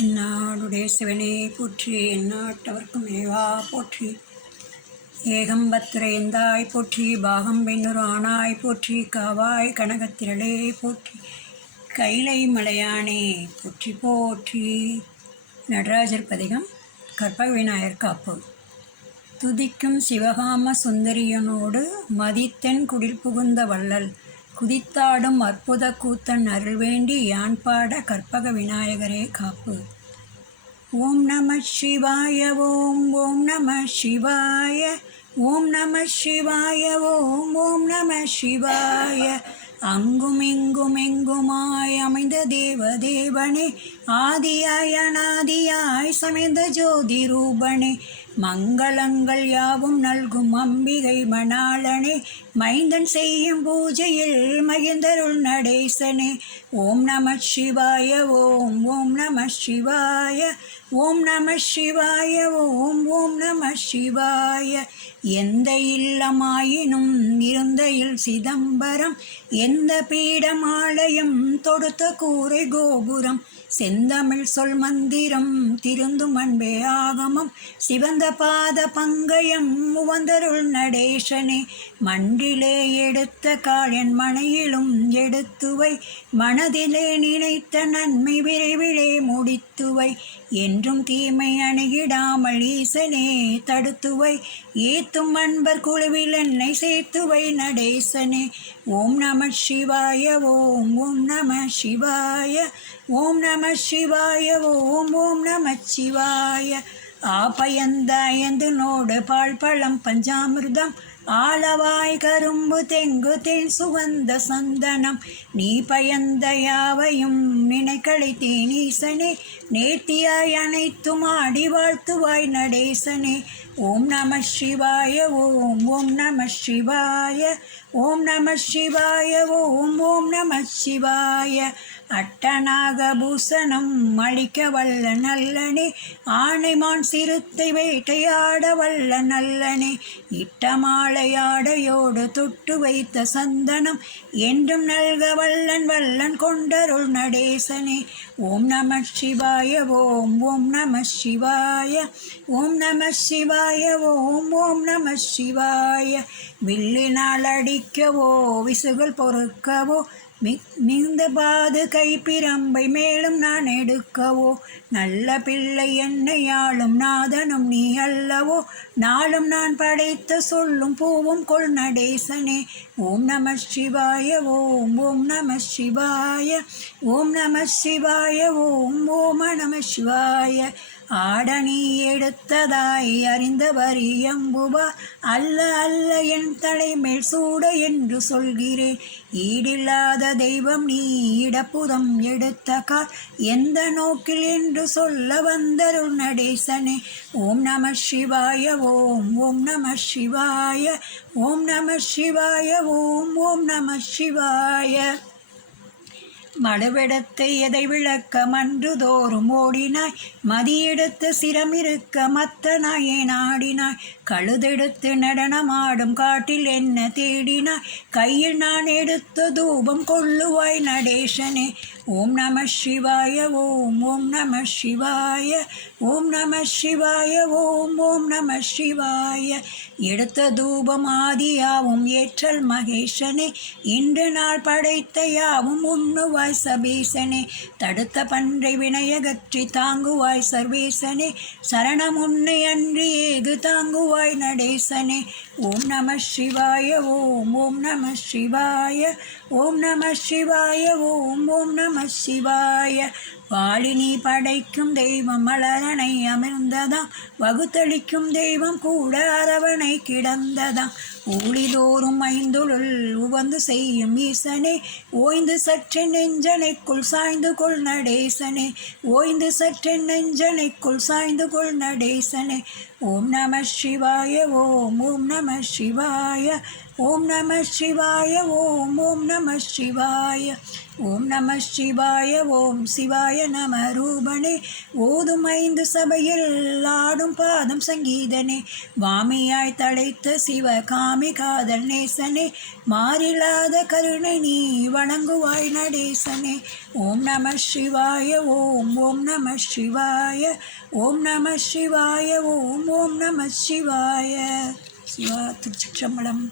என்னாடுடைய சிவனே போற்றி, எந்நாட்டவர்க்கும் இறைவா போற்றி. ஏகம்பத்துரையந்தாய் போற்றி, பாகம் பெண்ணொரு ஆனாய் போற்றி, காவாய் கனகத்திரளே போற்றி, கைலை மலையானே போற்றி போற்றி. நடராஜர் பதிகம். கற்பக விநாயகர் காப்பு. துதிக்கும் சிவகாம சுந்தரியனோடு மதித்தென் குடில் புகுந்த வள்ளல், குதித்தாடும் அற்புத கூத்தன் அருள்வேண்டி யான் பாட கற்பக விநாயகரே காப்பு. ஓம் நம சிவாய ஓம் ஓம் நம சிவாய ஓம் நம சிவாய ஓம் ஓம் நம சிவாய. அங்கும் இங்கும் எங்குமாய் அமைந்த தேவதேவனே, ஆதியாய் அநாதியாய் சமைந்த ஜோதி ரூபனே, மங்களங்கள் யாவும் நல்கும் அம்பிகை மணாளனே, மைந்தன் செய்யும் பூஜையில் மகிழ்ந்தருள் நடேசனே. ஓம் நம சிவாய ஓம் ஓம் நம சிவாய ஓம் நம சிவாய ஓம் ஓம் நம சிவாய. எந்த இல்லமாயினும் இருந்த இல் சிதம்பரம், எந்த பீடமாலயம் தொடுத்த கூரை கோபுரம், செந்தமிழ் சொல் மந்திரம் திருந்தும் அன்பே ஆகமம், சிவந்த பாத பங்கயம் உவந்தருள் நடேசனே. மன்றிலே எடுத்த காழன் மனையிலும் எடுத்துவை, மனதிலே நினைத்த நன்மை விரைவிலே முடித்துவை, என்றும் தீமை அணுகிடாமல் ஈசனே தடுத்துவை, ஏத்தும் அன்பர் குழுவில் என்னை சேர்த்துவை நடேசனே. ஓம் நம சிவாய ஓம் ஓம் நம சிவாய ஓம் நம சிவாய ஓம் ஓம் நம சிவாய. ஆபயந்தாயந்து நோடு பால் பழம் பஞ்சாமிர்தம், ஆலவாய் கரும்பு தெங்கு தேன் சுகந்த சந்தனம், நீ பயந்த யாவையும் நினைக்கழைத்தேன் ஈசனே, நேர்த்தியாய் அனைத்தும் ஆடி வாழ்த்துவாய் நடேசனே. ஓம் நம சிவாய ஓம் ஓம் நம சிவாய ஓம் நம சிவாய ஓம் ஓம் நம சிவாய. அட்டநாக பூசணம் அளிக்க வல்ல நல்லனே, ஆனைமான் சிறுத்தை வேட்டையாட வல்ல நல்லனே, இட்டமாலையாடையோடு தொட்டு வைத்த சந்தனம் என்றும் நல்க வல்லன் வல்லன் கொண்டருள் நடேசனே. ஓம் நம சிவாய ஓம் ஓம் நம சிவாய ஓம் நம சிவாய ஓம் ஓம் நம சிவாய. வில்லினால் அடிக்கவோ விசுகள் பொறுக்கவோ, மிகுந்த பாது கைப்பிரம்பை மேலும் நான் எடுக்கவோ, நல்ல பிள்ளை என்னை ஆளும் நாதனும் நீ அல்லவோ, நாளும் நான் படைத்த சொல்லும் பூவும் கொள் நடேசனே. ஓம் நம சிவாய ஓம் ஓம் நம சிவாய ஓம் நம சிவாய ஓம் ஓம் நம சிவாய. ஆடனி எடுத்ததாய் அறிந்தவர் எம்புவா, அல்ல அல்ல என் தலைமேல் சூட என்று சொல்கிறேன், ஈடில்லாத தெய்வம் நீ இடப்புறம் எடுத்த கால், எந்த நோக்கில் என்று சொல்ல வந்தருள் நடேசனே. ஓம் நம சிவாய ஓம் ஓம் நம சிவாய ஓம் நம சிவாய ஓம் ஓம் நம சிவாய. மடுவெடுத்து எதை விளக்க மன்று தோறும் ஓடினாய், மதியெடுத்து சிரமிருக்க மத்த நாயே நாடினாய், கழுதெடுத்து நடனமாடும் காட்டில் என்ன தேடினாய், கையில் நான் எடுத்த தூபம் கொள்ளுவாய் நடேசனே. ஓம் நம சிவாய ஓம் ஓம் நம சிவாய ஓம் நம சிவாய ஓம் ஓம் நம சிவாய. எடுத்த தூபம் ஆதியாவும் ஏற்றல் மகேசனே, இன்று நாள் படைத்த யாவும் உண்ணுவாய் சபேசனே, தடுத்த பன்றை வினயகற்றி தாங்குவாய் சர்வேசனே, சரணம் உன்னை அன்றி ஏது தாங்குவாய் நடேசனே. ஓம் நம சிவாய ஓம் ஓம் நம சிவாய ஓம் நம சிவாய ஓம் ஓம் நம சிவாய. வாழினி படைக்கும் தெய்வம் மலரனை அமிர்ந்ததாம், வகுத்தளிக்கும் தெய்வம் கூட அரவணை கிடந்ததாம், ஊழிதோறும் ஐந்துளுள் உவந்து செய்யும் ஈசனே, ஓய்ந்து சற்றென் நெஞ்சனைக்குள் சாய்ந்து கொள் நடேசனே, ஓய்ந்து சற்றென் நெஞ்சனைக்குள் சாய்ந்து கொள் நடேசனே. ஓம் நம சிவாய ஓம் ஓம் நம சிவாய ஓம் நம சிவாய ஓம் ஓம் நம சிவாய ஓம் நம சிவாய ஓம் சிவாய நம ரூபனே ஓதும் 5 சபையில் ஆடும் பாதம் சங்கீதனே வாமியாய் தழைத்த சிவகாமி காதல் நேசனே மாறிலாத கருணை நீ வணங்குவாய் நடேசனே ஓம் நம சிவாய ஓம் ஓம் நம சிவாய ஓம் நம சிவாய ஓம் ஓம் நம சிவாய சிவா திருச்சிற்றம்பலம்.